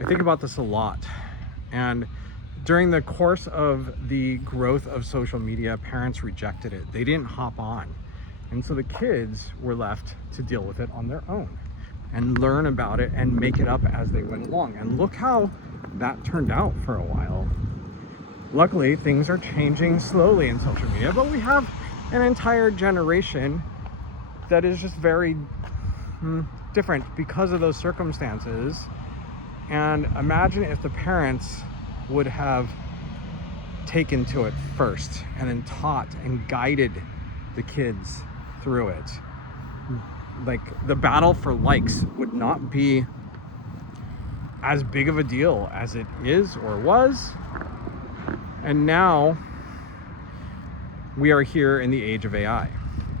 I think about this a lot. And during the course of the growth of social media, parents rejected it. They didn't hop on. And so the kids were left to deal with it on their own and learn about it and make it up as they went along. And look how that turned out for a while. Luckily, things are changing slowly in social media, but we have an entire generation that is just very different because of those circumstances. And imagine if the parents would have taken to it first and then taught and guided the kids through it. Like, the battle for likes would not be as big of a deal as it is or was. And now we are here in the age of AI,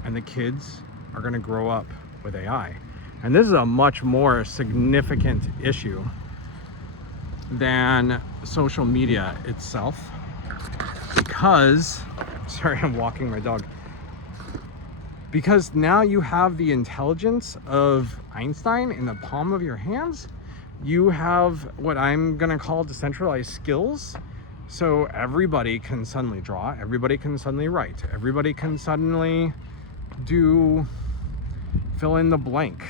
and the kids are going to grow up with AI. And this is a much more significant issue than social media itself, because, sorry, I'm walking my dog. Because now you have the intelligence of Einstein in the palm of your hands. You have what I'm going to call decentralized skills. So everybody can suddenly draw, everybody can suddenly write, everybody can suddenly fill in the blank,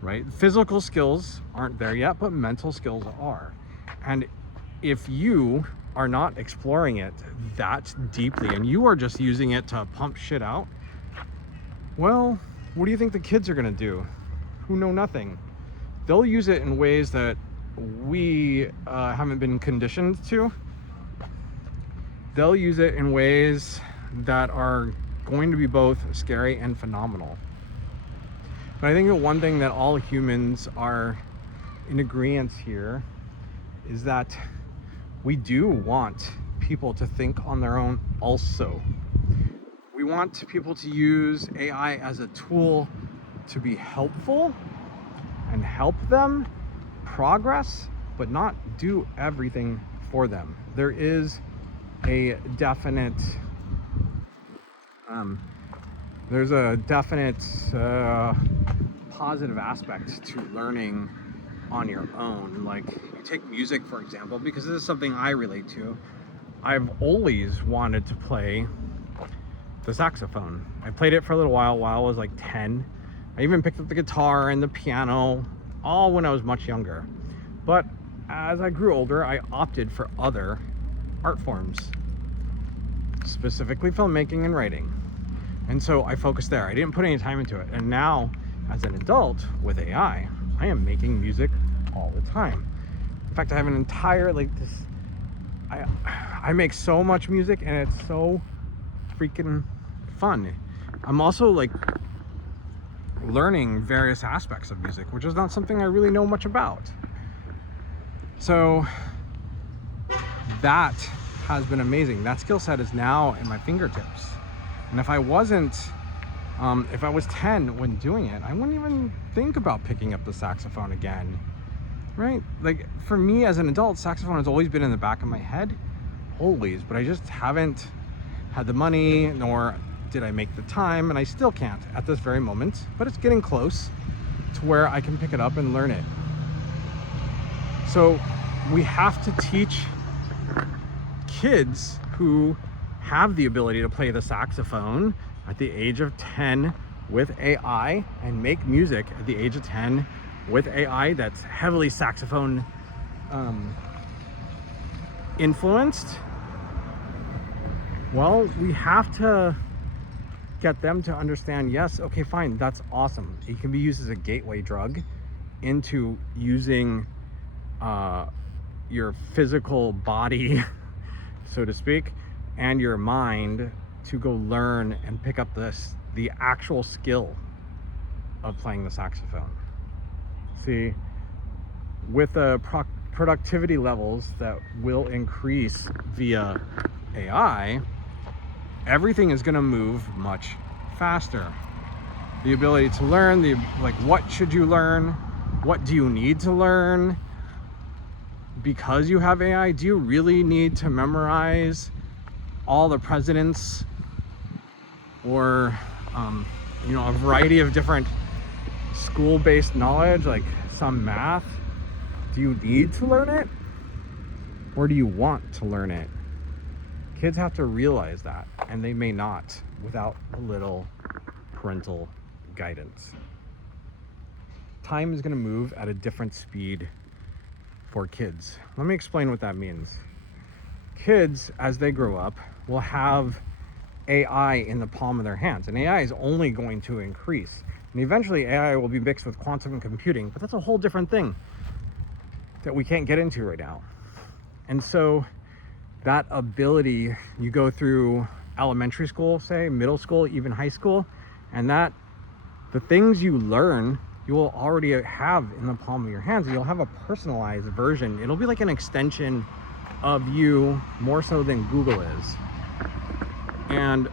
right? Physical skills aren't there yet, but mental skills are. And if you are not exploring it that deeply and you are just using it to pump shit out, well, what do you think the kids are gonna do who know nothing? They'll use it in ways that we haven't been conditioned to. They'll use it in ways that are going to be both scary and phenomenal. But I think the one thing that all humans are in agreement here is that we do want people to think on their own also. We want people to use AI as a tool to be helpful and help them progress, but not do everything for them. There is a definite positive aspect to learning on your own. Like, you take music, for example, because this is something I relate to. I've always wanted to play the saxophone. I played it for a little while I was like 10. I even picked up the guitar and the piano, all when I was much younger. But as I grew older, I opted for other art forms, specifically filmmaking and writing. And so I focused there. I didn't put any time into it. And now, as an adult with AI, I am making music all the time. In fact, I have an entire, I make so much music, and it's so freaking fun. I'm also learning various aspects of music, which is not something I really know much about. So that has been amazing. That skill set is now in my fingertips. And if I wasn't, if I was 10 when doing it, I wouldn't even think about picking up the saxophone again, right? Like, for me as an adult, saxophone has always been in the back of my head, always, but I just haven't had the money, nor did I make the time, and I still can't at this very moment, but it's getting close to where I can pick it up and learn it. So we have to teach kids who have the ability to play the saxophone at the age of 10 with AI, and make music at the age of 10 with AI that's heavily saxophone influenced. Well, we have to get them to understand, yes, okay, fine, that's awesome. It can be used as a gateway drug into using your physical body, so to speak, and your mind to go learn and pick up the actual skill of playing the saxophone. See, with the productivity levels that will increase via AI, everything is going to move much faster. The ability to learn, what should you learn? What do you need to learn? Because you have AI, do you really need to memorize all the presidents or a variety of different school-based knowledge, like some math? Do you need to learn it? Or do you want to learn it? Kids have to realize that, and they may not without a little parental guidance. Time is going to move at a different speed for kids. Let me explain what that means. Kids, as they grow up, will have AI in the palm of their hands, and AI is only going to increase. And eventually AI will be mixed with quantum computing, but that's a whole different thing that we can't get into right now. And so that ability, you go through elementary school, say middle school, even high school, and that the things you learn, you will already have in the palm of your hands. You'll have a personalized version. It'll be like an extension of you, more so than Google is. And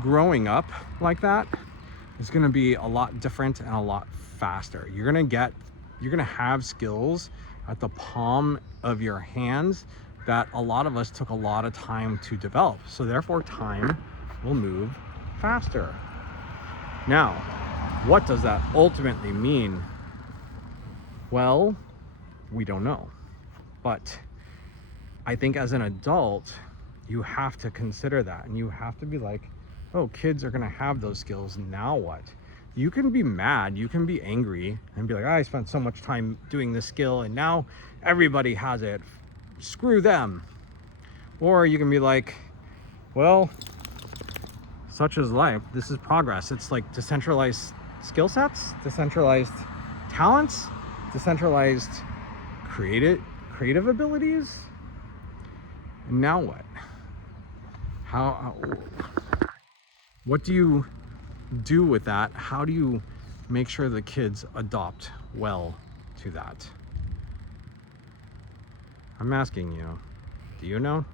growing up like that is going to be a lot different and a lot faster. You're going to have skills at the palm of your hands that a lot of us took a lot of time to develop. So therefore time will move faster. Now, what does that ultimately mean? Well, we don't know. But I think as an adult, you have to consider that, and you have to be like, oh, kids are gonna have those skills, now what? You can be mad, you can be angry, and be like, I spent so much time doing this skill, and now everybody has it. Screw them. Or you can be like, well, such is life. This is progress. It's like decentralized skill sets, decentralized talents, decentralized creative abilities. And now what? What do you do with that? How do you make sure the kids adopt well to that? I'm asking you, do you know?